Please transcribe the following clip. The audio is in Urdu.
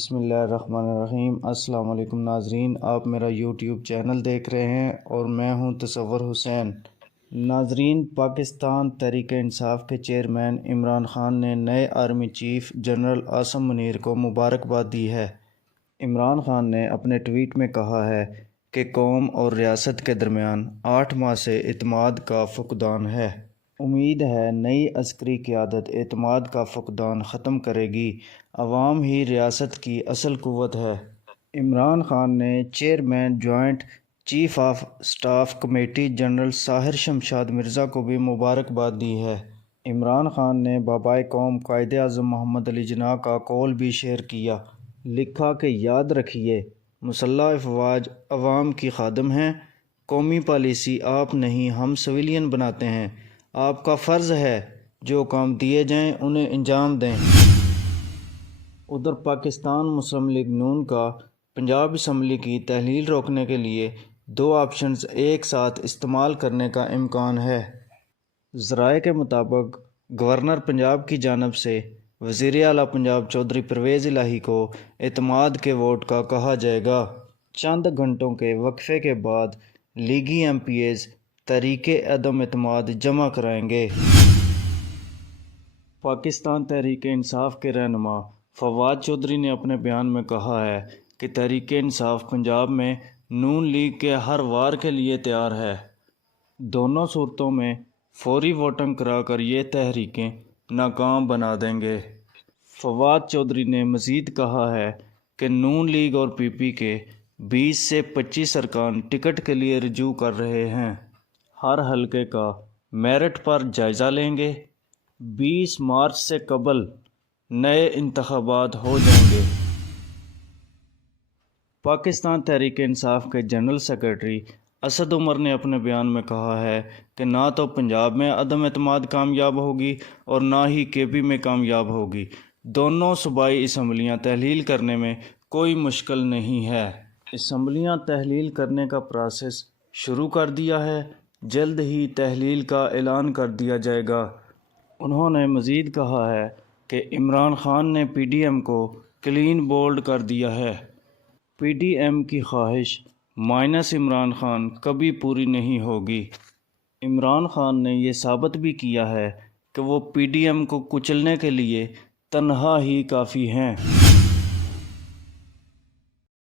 بسم اللہ الرحمن الرحیم۔ السلام علیکم ناظرین، آپ میرا یوٹیوب چینل دیکھ رہے ہیں اور میں ہوں تصور حسین۔ ناظرین، پاکستان تحریک انصاف کے چیئرمین عمران خان نے نئے army chief general Asim Munir کو مبارکباد دی ہے۔ عمران خان نے اپنے ٹویٹ میں کہا ہے کہ قوم اور ریاست کے درمیان 8 ماہ سے اعتماد کا فقدان ہے۔ امید ہے نئی عسکری قیادت اعتماد کا فقدان ختم کرے گی۔ عوام ہی ریاست کی اصل قوت ہے۔ عمران خان نے chairman joint chief of staff committee general Sahir Shamshad Mirza کو بھی مبارکباد دی ہے۔ عمران خان نے بابائے قوم قائد اعظم محمد علی جناح کا قول بھی شیئر کیا۔ لکھا کہ یاد رکھیے، مسلح افواج عوام کی خادم ہیں۔ قومی پالیسی آپ نہیں ہم سویلین بناتے ہیں۔ آپ کا فرض ہے جو کام دیے جائیں انہیں انجام دیں۔ ادھر پاکستان مسلم لیگ نون کا پنجاب اسمبلی کی تحلیل روکنے کے لیے 2 آپشنز ایک ساتھ استعمال کرنے کا امکان ہے۔ ذرائع کے مطابق گورنر پنجاب کی جانب سے وزیر اعلیٰ پنجاب چودھری پرویز الہی کو اعتماد کے ووٹ کا کہا جائے گا۔ چند گھنٹوں کے وقفے کے بعد لیگی ایم پی ایز تحریک عدم اعتماد جمع کرائیں گے۔ پاکستان تحریک انصاف کے رہنما فواد چودھری نے اپنے بیان میں کہا ہے کہ تحریک انصاف پنجاب میں نون لیگ کے ہر وار کے لیے تیار ہے۔ دونوں صورتوں میں فوری ووٹنگ کرا کر یہ تحریکیں ناکام بنا دیں گے۔ فواد چودھری نے مزید کہا ہے کہ نون لیگ اور پی پی کے 20 سے 25 ارکان ٹکٹ کے لیے رجوع کر رہے ہیں۔ ہر حلقے کا میرٹ پر جائزہ لیں گے۔ 20 مارچ سے قبل نئے انتخابات ہو جائیں گے۔ پاکستان تحریک انصاف کے جنرل سیکرٹری اسد عمر نے اپنے بیان میں کہا ہے کہ نہ تو پنجاب میں عدم اعتماد کامیاب ہوگی اور نہ ہی کے پی میں کامیاب ہوگی۔ دونوں صوبائی اسمبلیاں تحلیل کرنے میں کوئی مشکل نہیں ہے۔ اسمبلیاں تحلیل کرنے کا پروسیس شروع کر دیا ہے۔ جلد ہی تحلیل کا اعلان کر دیا جائے گا۔ انہوں نے مزید کہا ہے کہ عمران خان نے پی ڈی ایم کو کلین بولڈ کر دیا ہے۔ پی ڈی ایم کی خواہش مائنس عمران خان کبھی پوری نہیں ہوگی۔ عمران خان نے یہ ثابت بھی کیا ہے کہ وہ پی ڈی ایم کو کچلنے کے لیے تنہا ہی کافی ہیں۔